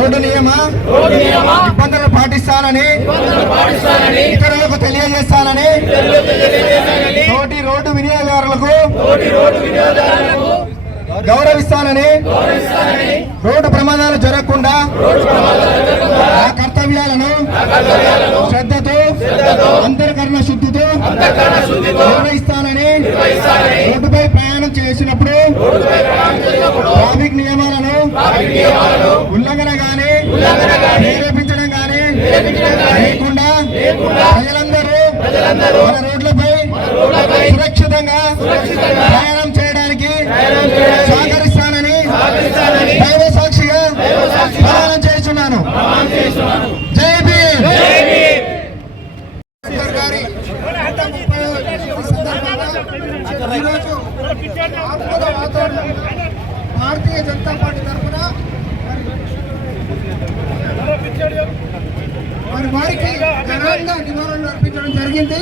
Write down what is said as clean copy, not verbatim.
Road నియమ నిబంధనలు పాటిస్తానని ఇతరులకు తెలియజేస్తానని తోటి రోడ్డు వినియోగదారులకు గౌరవిస్తానని రోడ్డు ప్రమాదాలు జరగకుండా ఆ కర్తవ్యాలను శ్రద్ధతో అంతర్కరణ శుద్ధితో నిర్వహిస్తానని రోడ్డుపై ప్రయాణం చేసినప్పుడు ట్రాఫిక్ నియమాలను ఉల్లంఘన గాని ప్రేరేపించడం గాని లేకుండా ప్రజలందరూ మన రోడ్లపై సురక్షితంగా ప్రయాణం చేయడానికి సహకరిస్తానని దైవ సాక్షిగా ప్రమాణం చేస్తున్నాను. జై భీమ్. భారతీయ జనతా పార్టీ తరఫున వారికి ఘనంగా నివాళులు అర్పించడం జరిగింది.